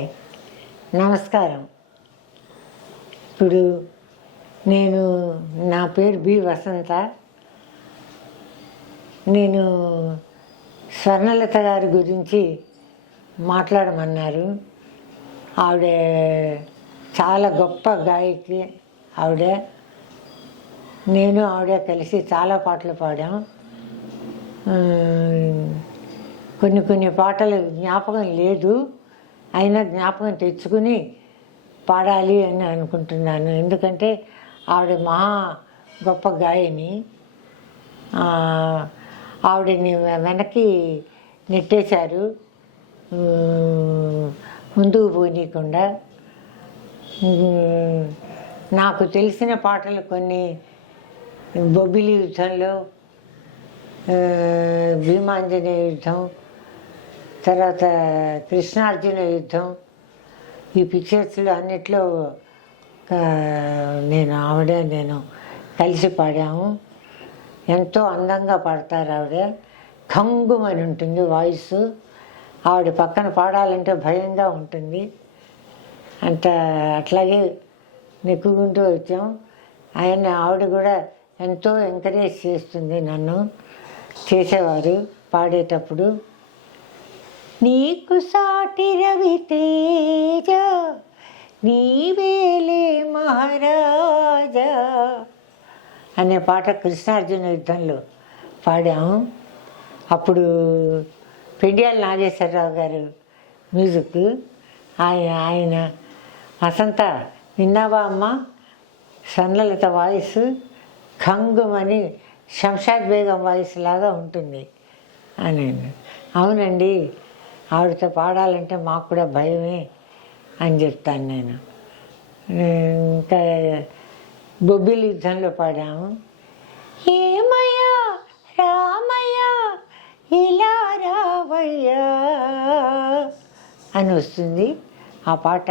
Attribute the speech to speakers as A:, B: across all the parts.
A: Hi నమస్కారం. ఇప్పుడు నేను నా పేరు బి వసంత. నేను స్వర్ణలత గారి గురించి మాట్లాడమన్నారు. ఆవిడ చాలా గొప్ప గాయకి ఆవిడ. నేను ఆవిడ కలిసి చాలా పాటలు పాడాం. కొన్ని కొన్ని పాటలు జ్ఞాపకం లేదు. అయినా జ్ఞాపకం తెచ్చుకుని పాడాలి అని అనుకుంటున్నాను. ఎందుకంటే ఆవిడ మహా గొప్ప గాయని. ఆవిడని వెనక్కి నెట్టేశారు. ముందుకు పోనీయకుండా. నాకు తెలిసిన పాటలు కొన్ని బొబ్బిలి యుద్ధంలో భీమాంజనేయ యుద్ధం తర్వాత కృష్ణార్జున యుద్ధం. ఈ పిక్చర్స్లో అన్నిట్లో నేను ఆవిడ నేను కలిసి పాడాము. ఎంతో అందంగా పాడతారు ఆవిడ. ఖంగుమని ఉంటుంది వాయిస్. ఆవిడ పక్కన పాడాలంటే భయంగా ఉంటుంది. అంత అట్లాగే నెక్కుకుంటూ వచ్చాం. ఆయన ఆవిడ కూడా ఎంతో ఎంకరేజ్ చేస్తుంది నన్ను. చేసేవారు పాడేటప్పుడు. నీకు సాటి రవి తేజ నీవేలే మహారాజా అనే పాట కృష్ణార్జున యుద్ధంలో పాడాము అప్పుడు పెండియాల నాగేశ్వరరావు గారు మ్యూజిక్ ఆయన ఆయన వసంత విన్నావా అమ్మ సన్నలత వాయిస్ ఖంగుమని శంషాద్ బేగం వాయిస్ లాగా ఉంటుంది. అని అవునండి ఆవిడతో పాడాలంటే మాకు కూడా భయమే అని చెప్తాను నేను. ఇంకా బొబ్బిలి యుద్ధంలో పాడాము. ఏమయ్యా రామయ్యా ఇలా రావయ్యా అని వస్తుంది ఆ పాట.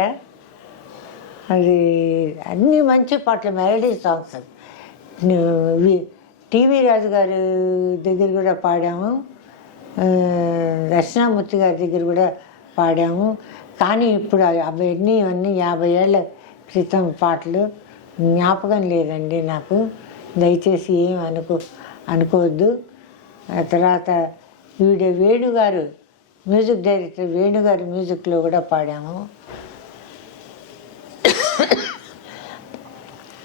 A: అది అన్ని మంచి పాటలు మెలడీ సాంగ్స్. టీవీ రాజు గారి దగ్గర కూడా పాడాము. దర్శనామూర్తి గారి దగ్గర కూడా పాడాము. కానీ ఇప్పుడు అవన్నీ అన్నీ యాభై ఏళ్ళ క్రితం పాటలు. జ్ఞాపకం లేదండి నాకు. దయచేసి ఏం అనుకో అనుకోవద్దు. తర్వాత ఈవిడ వేణుగారు మ్యూజిక్ డైరెక్టర్ వేణుగారి మ్యూజిక్లో కూడా పాడాము.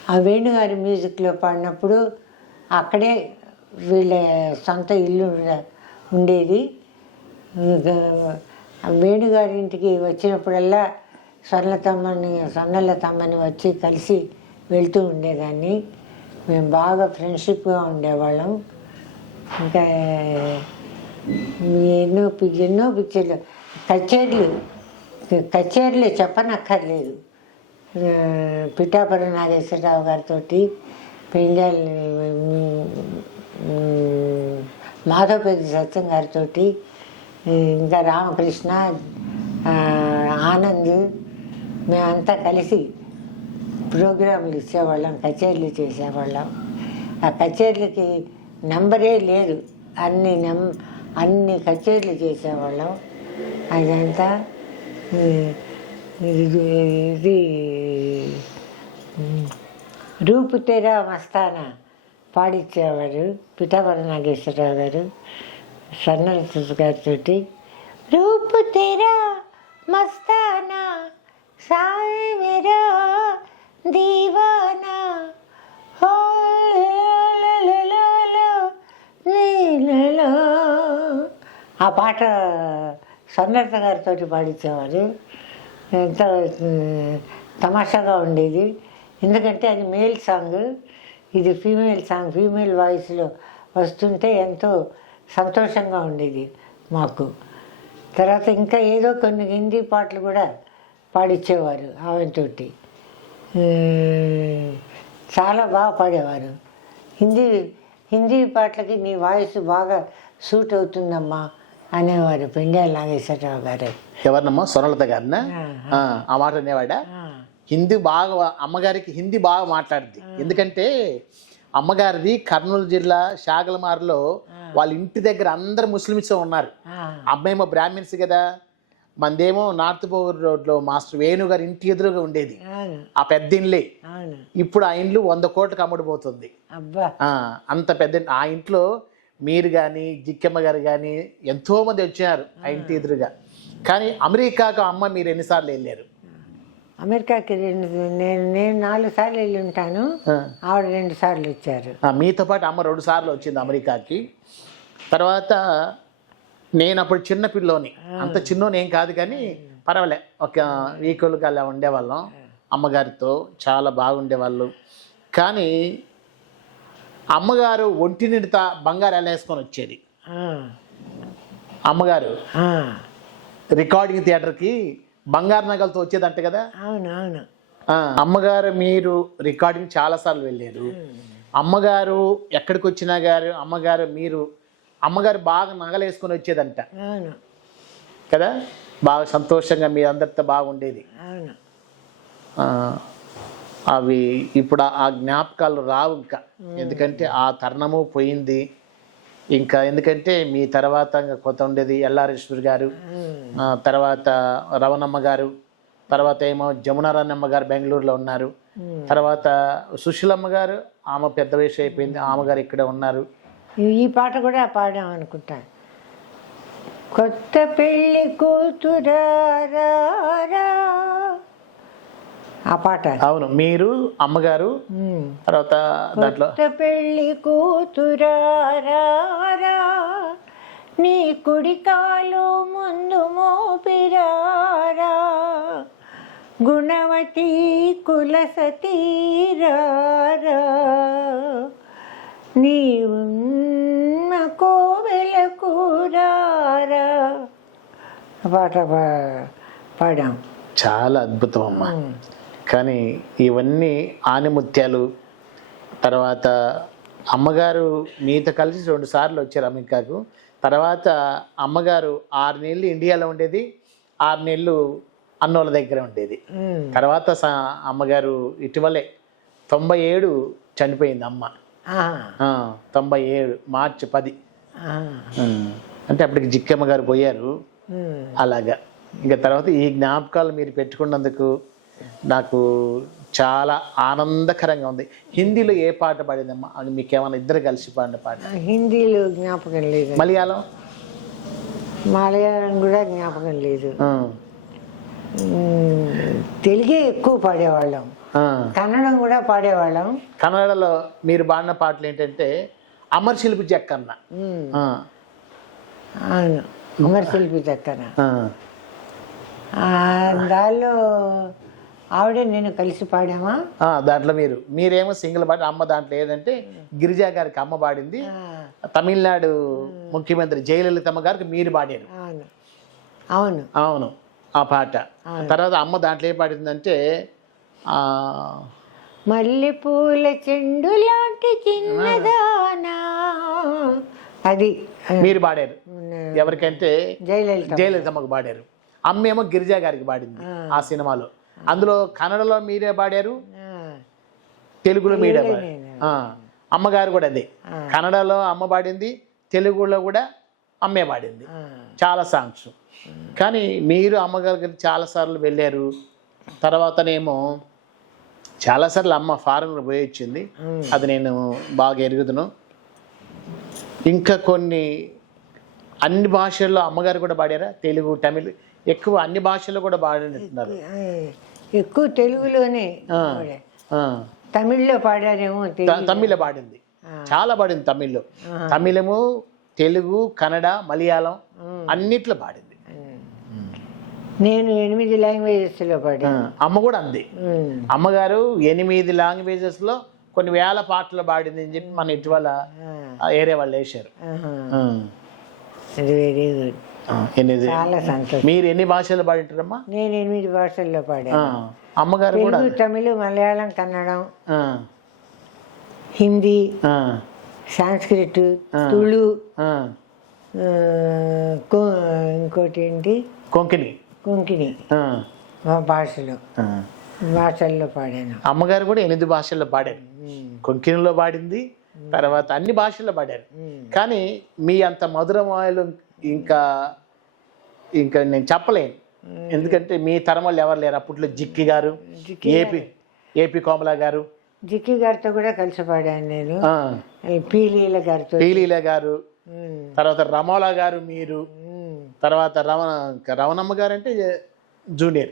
A: ఆ వేణుగారి మ్యూజిక్లో పాడినప్పుడు అక్కడే వీళ్ళ సొంత ఇల్లు ఉండేది. వేణుగారింటికి ఇంటికి వచ్చినప్పుడల్లా స్వర్ణతమ్మని స్వర్ణలతమ్మని వచ్చి కలిసి వెళ్తూ ఉండేదాన్ని. మేము బాగా ఫ్రెండ్షిప్గా ఉండేవాళ్ళం. ఇంకా ఎన్నో ఎన్నో పిక్చర్లు కచేరీలు కచేరీలు చెప్పనక్కర్లేదు. పిఠాపురం నాగేశ్వరరావు గారితో పెంజాల్ మాధవపతి సత్యం గారితో ఇంకా రామకృష్ణ ఆనంద్ మేమంతా కలిసి ప్రోగ్రాంలు ఇచ్చేవాళ్ళం కచేరీలు చేసేవాళ్ళం. ఆ కచేరీలకి నెంబరే లేదు. అన్ని నెం అన్ని కచేరీలు చేసేవాళ్ళం. అదంతా ఇది ఇది రూపు తెరా మస్తానా పాడిచ్చేవారు పిఠాపర నాగేశ్వరరావు గారు సన్నల గారితో రూపు తెరా మస్తానా సాయి మేరా దీవానా హో నీలలో. ఆ పాట సన్నత గారితో పాడించేవారు ఎంత తమాషాగా ఉండేది ఎందుకంటే అది మేల్ సాంగ్ ఇది ఫీమేల్ సాంగ్ ఫీమేల్ వాయిస్లో వస్తుంటే ఎంతో సంతోషంగా ఉండేది మాకు. తర్వాత ఇంకా ఏదో కొన్ని హిందీ పాటలు కూడా పాడిచ్చేవారు ఆమెతోటి చాలా బాగా పాడేవారు. హిందీ హిందీ పాటలకి నీ వాయిస్ బాగా సూట్ అవుతుందమ్మా అనేవారు పెండ్యాల నాగేశ్వరరావు గారు.
B: ఎవరినమ్మా? సొరలత గారినా? ఆ, మాట అనేవాడా హిందీ బాగా అమ్మగారికి హిందీ బాగా మాట్లాడుద్ది. ఎందుకంటే అమ్మగారిది కర్నూలు జిల్లా శాగలమారులో వాళ్ళ ఇంటి దగ్గర అందరు ముస్లిమ్స్ ఉన్నారు.
A: ఆ,
B: అమ్మాయేమో బ్రాహ్మిన్స్ కదా. మందేమో నార్త్ పోగూరు రోడ్లో మాస్టర్ వేణు గారి ఇంటి ఎదురుగా ఉండేది. ఆ పెద్ద
A: అవును.
B: ఇప్పుడు ఆ ఇండ్లు వంద కోట్లకు అమ్ముడుపోతుంది. అంత పెద్ద ఆ ఇంట్లో మీరు కానీ జిక్కమ్మ గారు కానీ ఎంతో మంది వచ్చారు ఆ. ఇంటి ఎదురుగా. కానీ అమెరికాకు అమ్మ మీరు ఎన్నిసార్లు వెళ్ళారు?
A: అమెరికాకి రెండు నేను నేను నాలుగు సార్లు వెళ్ళి ఉంటాను. ఆవిడ రెండు సార్లు వచ్చారు.
B: ఆ, మీతో పాటు అమ్మ రెండు సార్లు వచ్చింది అమెరికాకి. తర్వాత నేను అప్పుడు చిన్న పిల్లోని. అంత చిన్నోని ఏం కాదు కానీ పర్వాలే. ఒక ఈక్వల్గా అలా ఉండేవాళ్ళం. అమ్మగారితో చాలా బాగుండేవాళ్ళు. కానీ అమ్మగారు ఒంటి నిండుతా బంగారు ఎలా వేసుకొని వచ్చేది. అమ్మగారు రికార్డింగ్ థియేటర్కి బంగారు నగలతో వచ్చేదంట కదా?
A: అవును అవును.
B: ఆ, అమ్మగారు మీరు రికార్డింగ్ చాలాసార్లు వెళ్ళారు. అమ్మగారు ఎక్కడికి వచ్చినా గారు అమ్మగారు మీరు అమ్మగారు బాగా నగలు వేసుకొని వచ్చేదంట.
A: అవును.
B: కదా? బాగా సంతోషంగా మీ అందరితో బాగుండేది. అవి ఇప్పుడు ఆ- ఆ జ్ఞాపకాలు రావు ఇంకా. ఎందుకంటే ఆ తరుణము పోయింది. ఇంకా ఎందుకంటే మీ తర్వాత ఇంకా కొత్త ఉండేది ఎల్లారేశ్వరి గారు తర్వాత రవణమ్మ గారు తర్వాత ఏమో జమునారాయణమ్మ గారు బెంగళూరులో ఉన్నారు. తర్వాత సుశీలమ్మ గారు ఆమె పెద్ద వయసు అయిపోయింది ఆమె గారు ఇక్కడ ఉన్నారు.
A: ఈ- పాట కూడా పాడాం అనుకుంటా. కొత్త పెళ్ళి కూతురారా ఆ పాట.
B: అవును మీరు అమ్మగారు. తర్వాత దాంట్లో
A: పెళ్ళి కూతురారా నీ కుడి కాలు ముందు మోపిరారా గుణవతి కులసతీరారా నీ ఉన్న కోవెల కూరారా పాట పాడాం.
B: చాలా అద్భుతం అమ్మ. కానీ ఇవన్నీ ఆనిముత్యాలు. తర్వాత అమ్మగారు మీతో కలిసి రెండు సార్లు వచ్చారు అమెరికాకు. తర్వాత అమ్మగారు ఆరు నెలలు ఇండియాలో ఉండేది. ఆరు నెలలు అన్నోళ్ళ దగ్గర ఉండేది. తర్వాత అమ్మగారు ఇటీవలే తొంభై ఏడు చనిపోయింది అమ్మ. తొంభై ఏడు మార్చి పది. అంటే అప్పటికి జిక్కమ్మ గారు పోయారు. అలాగా. ఇంకా తర్వాత ఈ జ్ఞాపకాలు మీరు పెట్టుకున్నందుకు నాకు చాలా ఆనందకరంగా ఉంది. హిందీలో ఏ పాట పాడిందమ్మా? అది మీకు ఏమైనా ఇద్దరు కలిసి పాడిన పాట?
A: హిందీలో జ్ఞాపకం లేదు.
B: మలయాళం?
A: మలయాళం కూడా జ్ఞాపకం లేదు. తెలుగే ఎక్కువ పాడేవాళ్ళం. కన్నడం కూడా పాడేవాళ్ళం.
B: కన్నడలో మీరు పాడిన పాటలు ఏంటంటే అమర్ శిల్పి జక్కన్న.
A: అవును. అమర్ శిల్పి
B: ఆ,
A: దానిలో ఆవిడే నేను కలిసి పాడామా?
B: దాంట్లో మీరు మీరేమో సింగిల్ పాట అమ్మ దాంట్లో ఏదంటే గిరిజా గారికి అమ్మ పాడింది. తమిళనాడు ముఖ్యమంత్రి జయలలితమ్మ గారికి మీరు పాడారు.
A: అవును. అవును.
B: ఆ పాట. తర్వాత అమ్మ దాంట్లో ఏ పాడిందంటే
A: మల్లెపూల చెండు లాంటి చిన్నదానా. అది
B: మీరు పాడారు. ఎవరికంటే
A: జయలలిత
B: జయలలితమ్మకు పాడారు. అమ్మేమో గిరిజా గారికి పాడింది ఆ సినిమాలో. అందులో కన్నడలో మీరే పాడారు? తెలుగులో మీరే అమ్మగారు కూడా అదే. కన్నడలో అమ్మ పాడింది తెలుగులో కూడా అమ్మే పాడింది. చాలా సాంగ్స్. కానీ మీరు అమ్మగారి దగ్గరికి చాలాసార్లు వెళ్ళారు. తర్వాతనేమో చాలాసార్లు అమ్మ ఫారెన్ పోయి వచ్చింది. అది నేను బాగా ఎరుగుదును. ఇంకా కొన్ని అన్ని భాషల్లో అమ్మగారు కూడా పాడారా? తెలుగు తమిళ్ ఎక్కువ అన్ని భాషల్లో కూడా పాడినట్టున్నారు
A: ఎక్కువ తెలుగులోనే. తమిళ్ళో పాడారేమో
B: తమిళ పాడింది. చాలా పాడింది
A: తమిళ్ళో.
B: తమిళము తెలుగు కన్నడ మలయాళం. అన్నిట్లో పాడింది.
A: నేను ఎనిమిది లాంగ్వేజెస్లో పాడాను.
B: అమ్మ కూడా అంది. అమ్మగారు ఎనిమిది లాంగ్వేజెస్లో కొన్ని వేల పాటలు పాడింది అని చెప్పి మన ఇటీవల ఏరియా వాళ్ళు వేశారు.
A: వెరీ గుడ్
B: ఎనిమిది
A: చాలా సంతోషం.
B: మీరు ఎన్ని భాషలు పాడింటారమ్మా?
A: నేను ఎనిమిది భాషల్లో పాడాను.
B: అమ్మగారు కూడా
A: తెలుగు తమిళ మలయాళం కన్నడం హిందీ సాంస్క్రిట్
B: ఆ.
A: తుళు ఇంకోటి ఏంటి?
B: కొంకణి.
A: కొంకిణి. మా భాషలో. భాషల్లో పాడాను.
B: అమ్మగారు కూడా ఎనిమిది భాషల్లో పాడారు.
A: ఉమ్,
B: కొంకణిలో పాడింది తర్వాత అన్ని భాషల్లో పాడారు.
A: ఉమ్.
B: కానీ మీ అంత మధురమాయలు ఇంకా ఇంకా నేను చెప్పలేను. ఎందుకంటే మీ తరం వాళ్ళు ఎవరు లేరు? అప్పట్లో జిక్కి గారు ఏపీ ఏపీ కోమల గారు.
A: జిక్కి గారితో కూడా కలిసి పాడాను నేను. పీలీల గారితో.
B: పీలీల గారు. తర్వాత రమోలా గారు మీరు. తర్వాత రమణ రవణమ్మ గారు అంటే జూనియర్.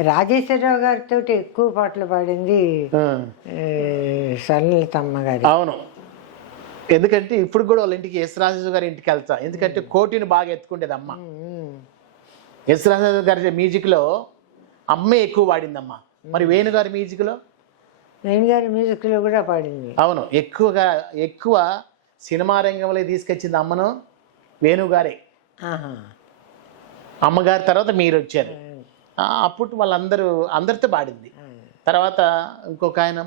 A: రాజేశ్వరరావు గారితో ఎక్కువ పాటలు పాడింది సరళతమ్మ గారి.
B: అవును. ఎందుకంటే ఇప్పుడు కూడా వాళ్ళ ఇంటికి ఎస్ రాజేశ్వర గారి ఇంటికి వెళ్తా. ఎందుకంటే కోటిని బాగా ఎత్తుకుంటేది అమ్మ. ఎస్ రాజేశ్వర గారి మ్యూజిక్లో అమ్మే ఎక్కువ పాడిందమ్మ. మరి వేణు గారి మ్యూజిక్లో
A: వేణు గారి మ్యూజిక్లో కూడా పాడింది.
B: అవును. ఎక్కువగా ఎక్కువ సినిమా రంగంలో తీసుకొచ్చింది అమ్మను వేణు గారే.
A: ఆహా.
B: అమ్మగారి తర్వాత మీరు వచ్చారు. అప్పుడు వాళ్ళందరూ అందరితో పాడింది. తర్వాత ఇంకొక ఆయన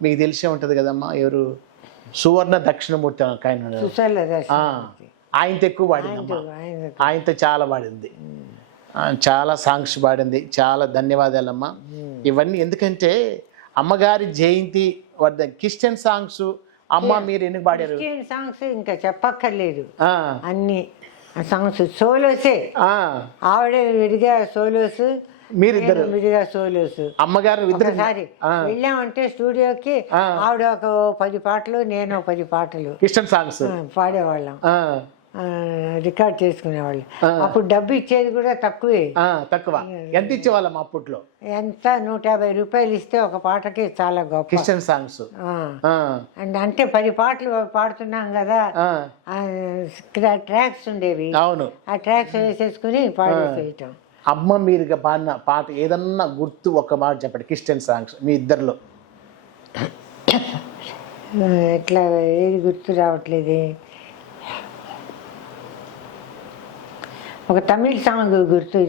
B: మీకు తెలిసే ఉంటుంది కదమ్మా ఎవరు? సువర్ణ దక్షిణమూర్తి ఒక ఆయన ఆయనతో ఎక్కువ పాడింది ఆయనతో చాలా పాడింది. చాలా సాంగ్స్ పాడింది చాలా ధన్యవాదాలమ్మా. ఇవన్నీ ఎందుకంటే అమ్మగారి జయంతి వద్ద క్రిస్టియన్ సాంగ్స్ అమ్మ మీరు ఎందుకు పాడారు?
A: సాంగ్స్ ఇంకా చెప్పక్కర్లేదు. అన్ని సాంగ్స్ సోలోసే. ఆవిడే విడిగా సోలోస్
B: మీరిద్దరు.
A: విడిగా సోలోస్.
B: అమ్మగారు
A: ఒకసారి వెళ్ళామంటే స్టూడియోకి. ఆవిడ ఒక పది పాటలు నేను పది పాటలు.
B: Christian songs.
A: పాడేవాళ్ళం. రికార్డ్ చేసుకునేవాళ్ళం. అప్పుడు డబ్బు ఇచ్చేది కూడా తక్కువే.
B: తక్కువ. ఎంత ఇచ్చేవాళ్ళం అప్పట్లో?
A: ఎంత? నూట యాభై రూపాయలు ఇస్తే ఒక పాటకి చాలా గొప్ప.
B: Christian
A: songs. అంటే పది పాటలు పాడుతున్నాం కదా ట్రాక్స్ ఉండేవి.
B: అవును.
A: ఆ ట్రాక్స్ వేసేసుకుని పాడేసేయటం.
B: అమ్మ మీరు పాడిన పాట ఏదన్నా గుర్తు ఒక్క మాట చెప్పండి క్రిస్టియన్ సాంగ్స్ మీ ఇద్దరిలో.
A: ఎట్లా ఏది గుర్తు రావట్లేదు? ఒక తమిళ సాంగ్ గుర్తు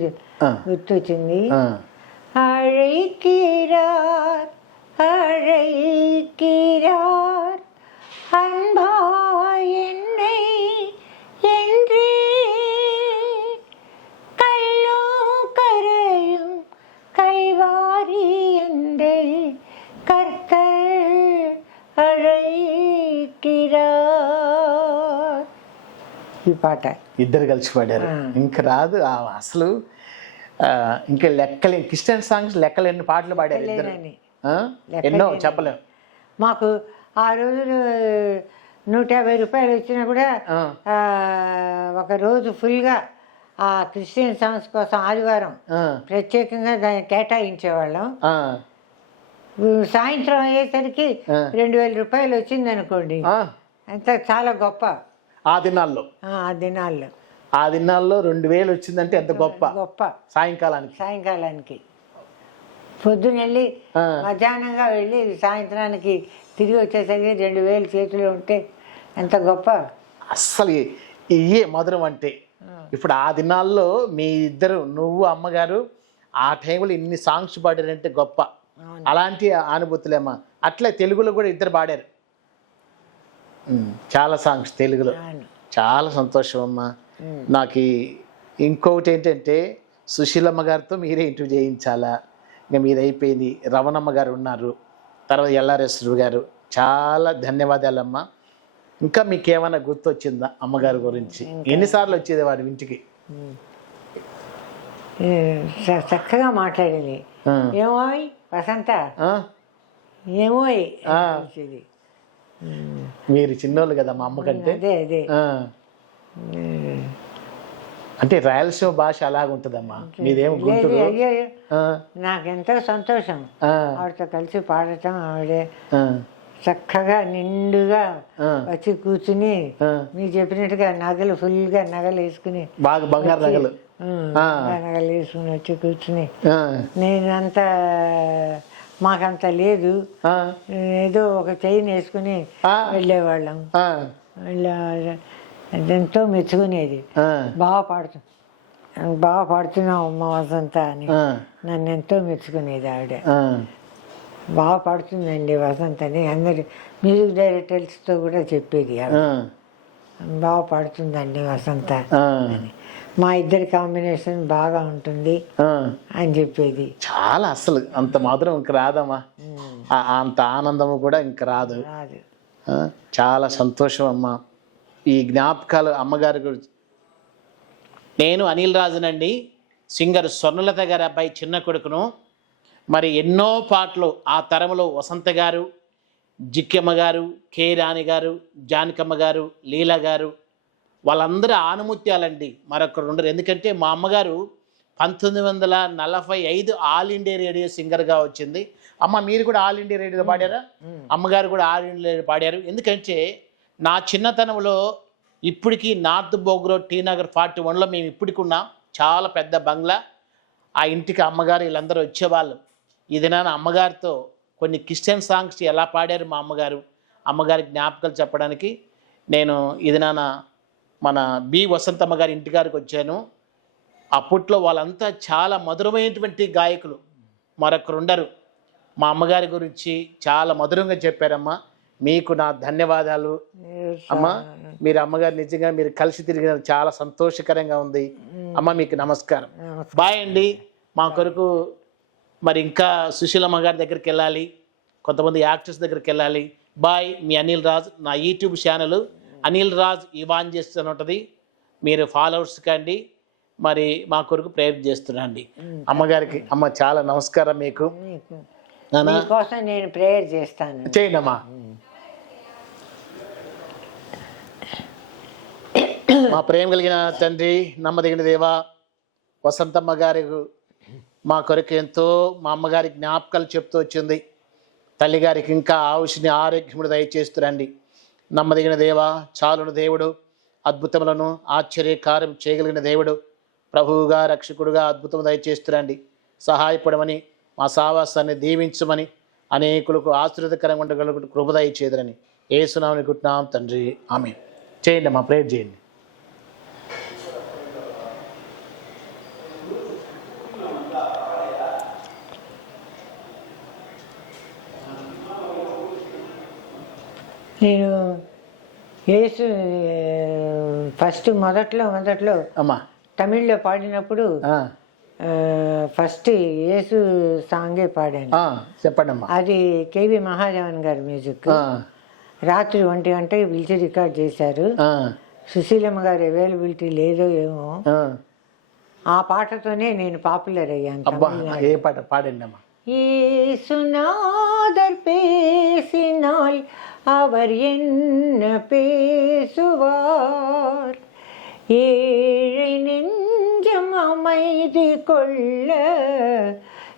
B: ఆ,
A: గుర్తొచ్చింది
B: ఆ,
A: அழைக்கிறார் அழைக்கிறார் அன்பா ఈ పాట.
B: ఇద్దరు కలిసి పాడారు. ఇంకా రాదు. ఆ, అసలు ఇంకా లెక్కలే. క్రిస్టియన్ సాంగ్స్ లెక్కలు ఎన్ని పాటలు పాడారు ఇద్దరు? ఎన్నో చెప్పలేం.
A: మాకు ఆ రోజు నూట యాభై రూపాయలు వచ్చినా కూడా ఒక రోజు ఫుల్గా ఆ క్రిస్టియన్ సాంగ్స్ కోసం ఆదివారం ప్రత్యేకంగా దాన్ని కేటాయించేవాళ్ళం. సాయంత్రం అయ్యేసరికి. రెండు వేల రూపాయలు వచ్చింది అనుకోండి. అంత చాలా గొప్ప.
B: ఆ దినాల్లో.
A: ఆ దినాల్లో.
B: ఆ దినాల్లో రెండు వేలు వచ్చిందంటే ఎంత గొప్ప?
A: గొప్ప.
B: సాయంకాలానికి.
A: సాయంకాలానికి. పొద్దున వెళ్ళి. మధ్యాహ్నంగా వెళ్ళి సాయంత్రానికి తిరిగి వచ్చేసరికి రెండు వేలు చేతిలో ఉంటే ఎంత గొప్ప?
B: అస్సలు ఇయే మధురం అంటే. ఇప్పుడు ఆ దినాల్లో మీ ఇద్దరు నువ్వు అమ్మగారు ఆ టైంలో ఇన్ని సాంగ్స్ పాడారంటే గొప్ప. అలాంటి అనుభూతులేమ్మా అట్లే తెలుగులో కూడా ఇద్దరు పాడారు. చాలా సాంగ్స్ తెలుగులో. చాలా సంతోషం అమ్మా నాకు ఇంకొకటి ఏంటంటే సుశీలమ్మ గారితో మీరే ఇంటర్వ్యూ చేయించాలా? ఇంకా మీది అయిపోయింది రమణమ్మ గారు ఉన్నారు. తర్వాత ఎల్ఆర్ఎస్ గారు. చాలా ధన్యవాదాలమ్మా. ఇంకా మీకు ఏమైనా గుర్తొచ్చిందా అమ్మగారి గురించి? ఎన్నిసార్లు వచ్చేది వాడి ఇంటికి?
A: చక్కగా మాట్లాడేది.
B: ఆ,
A: ఏమోయ్ వసంత. ఏమోయ్. వచ్చేది.
B: మీరు చిన్నోళ్ళు కదా మా
A: అదే
B: ఆ, అంటే రాయలసీమ భాష అలాగుంటుందమ్మా. మీదేం గుంటూరు?
A: నాకెంతో సంతోషం. ఆవిడతో కలిసి పాడటం ఆవిడే చక్కగా నిండుగా వచ్చి కూర్చుని. మీరు చెప్పినట్టుగా నగలు ఫుల్గా నగలు వేసుకుని
B: బాగా బంగారు నగలు.
A: నగలు వేసుకుని వచ్చి కూర్చుని
B: ఆ,
A: నేను అంత మాకంత లేదు. ఏదో ఒక చైన్ వేసుకుని. వెళ్ళేవాళ్ళం. ఎంతో మెచ్చుకునేది. బాగా పాడుతు బాగా పాడుతున్నావు అమ్మ వసంత అని. నన్ను ఎంతో మెచ్చుకునేది ఆవిడ. బాగా పాడుతుందండి వసంత అని. అందరి మ్యూజిక్ డైరెక్టర్స్తో కూడా చెప్పేది బాగా పాడుతుందండి వసంత
B: ఆ,
A: మా ఇద్దరి కాంబినేషన్ బాగా ఉంటుంది. అని చెప్పేది.
B: చాలా అసలు అంత మాత్రం ఇంక రాదమ్మా. అంత ఆనందము కూడా ఇంక రాదు. చాలా సంతోషం అమ్మా. ఈ జ్ఞాపకాలు అమ్మగారి గురించి. నేను అనిల్ రాజునండి సింగర్ స్వర్ణలత గారి అబ్బాయి చిన్న కొడుకును. మరి ఎన్నో పాటలు ఆ తరములో వసంత గారు జిక్కెమ్మ గారు కే రాణి గారు జానకమ్మ గారు లీల గారు వాళ్ళందరూ ఆనుముత్యాలండి మరొకరు ఉండరు. ఎందుకంటే మా అమ్మగారు పంతొమ్మిది వందల నలభై ఐదు ఆల్ ఇండియా రేడియో సింగర్గా వచ్చింది. అమ్మ మీరు కూడా ఆల్ ఇండియా రేడియోలో పాడారా? అమ్మగారు కూడా ఆల్ ఇండియా రేడియో పాడారు. ఎందుకంటే నా చిన్నతనంలో ఇప్పటికీ north Boag road T Nagar forty వన్లో మేము ఇప్పటికి ఉన్నాం. చాలా పెద్ద బంగ్లా. ఆ ఇంటికి అమ్మగారు వీళ్ళందరూ వచ్చేవాళ్ళు. ఇది నాన్న అమ్మగారితో కొన్ని క్రిస్టియన్ సాంగ్స్ ఎలా పాడారు మా అమ్మగారు? అమ్మగారి జ్ఞాపకాలు చెప్పడానికి నేను ఇది నాన్న మన బి వసంతమ్మ గారి ఇంటిగారికి వచ్చాను. అప్పట్లో వాళ్ళంతా చాలా మధురమైనటువంటి గాయకులు. మరొకరు ఉండరు. మా అమ్మగారి గురించి చాలా మధురంగా చెప్పారమ్మా. మీకు నా ధన్యవాదాలు. అమ్మా మీరు అమ్మగారు నిజంగా మీరు కలిసి తిరిగిన చాలా సంతోషకరంగా ఉంది. అమ్మ మీకు నమస్కారం. బాయ్ అండి. మా కొరకు మరి ఇంకా సుశీలమ్మ గారి దగ్గరికి వెళ్ళాలి. కొంతమంది యాక్టర్స్ దగ్గరికి వెళ్ళాలి. బాయ్ మీ అనిల్ రాజ్ నా యూట్యూబ్ ఛానల్. అనిల్ రాజ్ ఇవాన్ చేస్తూనే ఉంటుంది మీరు ఫాలోవర్స్ కండి. మరి మా కొరకు ప్రేయర్ చేస్తున్నాండి. అమ్మగారికి అమ్మ చాలా నమస్కారం మీకు. నానా?
A: ప్రేయర్ చేస్తాను.
B: చేయండి అమ్మా. మా ప్రేమ కలిగిన తండ్రి నమ్మదగిన దేవా వసంతమ్మ గారి మా కొరకు ఎంతో మా అమ్మగారి జ్ఞాపకాలు చెప్తూ వచ్చింది. తల్లిగారికి ఇంకా ఆవుషిని ఆరోగ్యముడు దయచేస్తురండి నమ్మదగిన దేవా చాలును దేవుడు. అద్భుతములను ఆశ్చర్యకార్యం చేయగలిగిన దేవుడు. ప్రభువుగా రక్షకుడుగా అద్భుతం దయచేస్తురండి. సహాయపడమని మా సావాసాన్ని దీవించమని అనేకులకు ఆశ్రితకరంగా ఉండగలుగుతూ కృప ఏ సునామని కుట్టినాం తండ్రి. ఆమె చేయండి మా ప్రేయర్ చేయండి.
A: నేను యేసు ఫస్ట్ మొదట్లో మొదట్లో
B: అమ్మా.
A: తమిళ్ళో పాడినప్పుడు ఫస్ట్ యేసు సాంగే పాడాను.
B: చెప్పండమ్మా.
A: అది కేవి మహాదేవన్ గారి మ్యూజిక్. రాత్రి ఒంటి గంట పిలిచి రికార్డ్ చేశారు. సుశీలమ్మ గారి అవైలబిలిటీ లేదో ఏమో.
B: ఆ.
A: పాటతోనే నేను పాపులర్ అయ్యాను
B: ఏ పాట పాడండి అమ్మా
A: ఏసునాదర్ పేసినాల్ அவர் என்ன பேசுவார்? ஏழை நெஞ்சம் அமைதி கொள்ள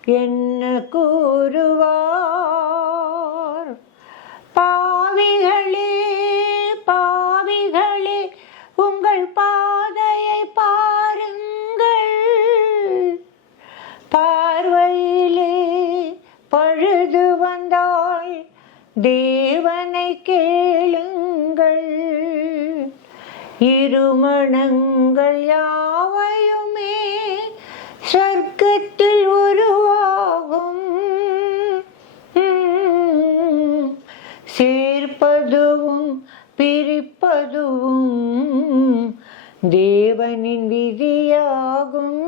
A: என்ன கூறுவார்? பாவிகளே பாவிகளே உங்கள் பாதையை பாருங்கள். பார்வையிலே பழுது வந்தால் தே இருமணங்கள் யாவையுமே சொர்க்கத்தில் உருவாகும். சேர்ப்பதுவும் பிரிப்பதுவும் தேவனின் விதியாகும்.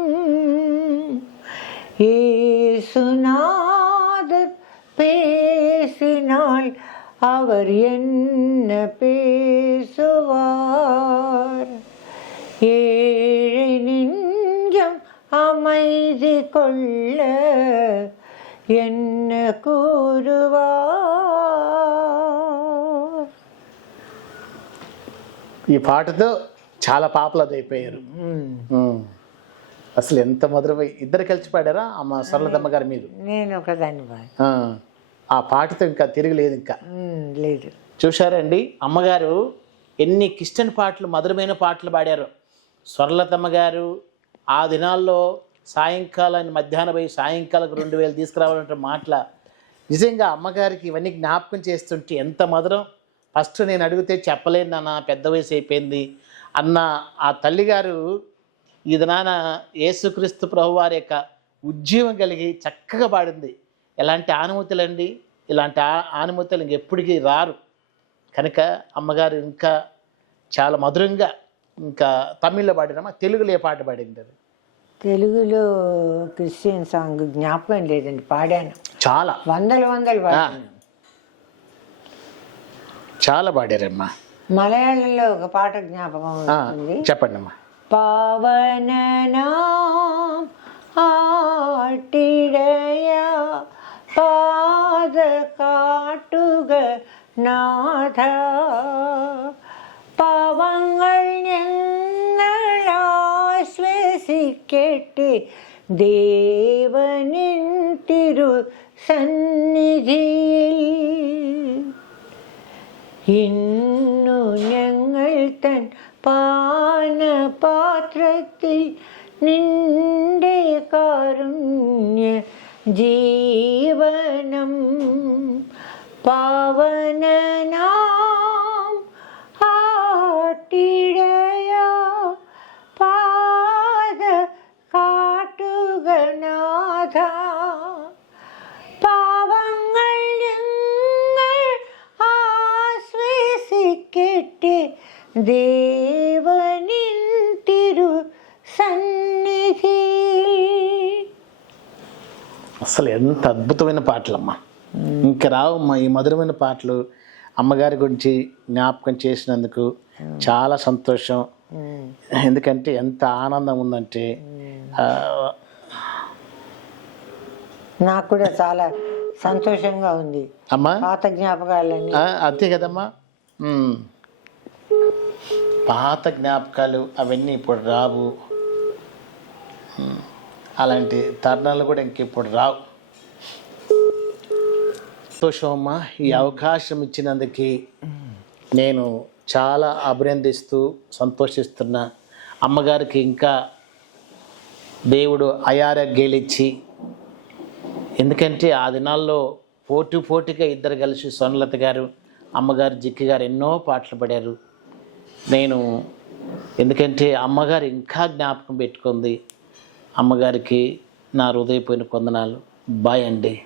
A: ஏசுநாதர் பேசினால் அவர் என்ன பேசுவார் கொள்ள என்ன கூறுவார்
B: ఈ పాటతో చాలా పాపులర్ అయిపోయారు ఉమ్. అసలు ఎంత మధురమై ఇద్దరు కలిసి పాడారా అమ్మ సరళదమ్మ గారు మీరు
A: నేను ఒకదాన్ని బాగా
B: ఆ, ఆ పాటతో ఇంకా తిరగలేదు ఇంకా
A: లేదు
B: చూశారండి అమ్మగారు ఎన్ని కిస్టన్ పాటలు మధురమైన పాటలు పాడారు స్వర్లతమ్మ గారు ఆ దినాల్లో సాయంకాలం మధ్యాహ్నం పోయి సాయంకాలకు రెండు వేలు తీసుకురావాలంటే మాటల. నిజంగా అమ్మగారికి ఇవన్నీ జ్ఞాపకం చేస్తుంటే ఎంత మధురం. ఫస్ట్ నేను అడిగితే చెప్పలేను నాన్న పెద్ద వయసు అయిపోయింది. అన్న ఆ తల్లిగారు ఇది నాన్న యేసుక్రీస్తు ప్రభు వారి యొక్క ఉజ్జీవం కలిగి చక్కగా పాడింది. ఎలాంటి ఆనుమతులండి? ఇలాంటి ఆ- ఆనుమతులు ఇంకెప్పటికీ రారు. కనుక అమ్మగారు ఇంకా చాలా మధురంగా ఇంకా తమిళ్ళో పాడినమా? తెలుగులో ఏ పాట పాడింది అది?
A: తెలుగులో క్రిస్టియన్ సాంగ్ జ్ఞాపకం లేదండి పాడాను.
B: చాలా.
A: వందలు వందలు పాడాను.
B: చాలా పాడారమ్మా.
A: మలయాళంలో ఒక పాట జ్ఞాపకం ఉంటుంది
B: చెప్పండి అమ్మా
A: పవన ఆటిడయ పాద కాటుగ నాథా ദേവനിൻ തിരു സന്നിധിയിൽ ഇന്നു ഞങ്ങൾ തൻ പാനപാത്രത്തിൽ നിന്റെ കാരുണ്യ ജീവനം പാവനനാം ദേവനിൻ തിരു സന്നിധി
B: అసలు ఎంత అద్భుతమైన పాటలమ్మా ఇంకా రావమ్మా ఈ మధురమైన పాటలు అమ్మగారి గురించి జ్ఞాపకం చేసినందుకు చాలా సంతోషం ఎందుకంటే ఎంత ఆనందం ఉందంటే ఆ,
A: నాకు కూడా చాలా సంతోషంగా ఉంది
B: అమ్మా
A: పాత జ్ఞాపకాలన్నీ
B: ఆ, అంతే కదమ్మా ఉమ్. పాత జ్ఞాపకాలు అవన్నీ ఇప్పుడు రావు. అలాంటి తరుణాలు కూడా ఇంక ఇప్పుడు రావు. సంతోషమ్మ ఈ అవకాశం ఇచ్చినందుకు నేను చాలా అభినందిస్తూ సంతోషిస్తున్నా. అమ్మగారికి ఇంకా దేవుడు అయారోగ్యాలు ఇచ్చి ఎందుకంటే ఆ దినాల్లో పోటీ పోటీగా ఇద్దరు కలిసి సోనలత గారు అమ్మగారు జిక్కి గారు ఎన్నో పాటలు పాడారు. నేను ఎందుకంటే అమ్మగారు ఇంకా జ్ఞాపకం పెట్టుకుంది. అమ్మగారికి నా హృదయపోయిన కొందనాలు బాయ్ అండి.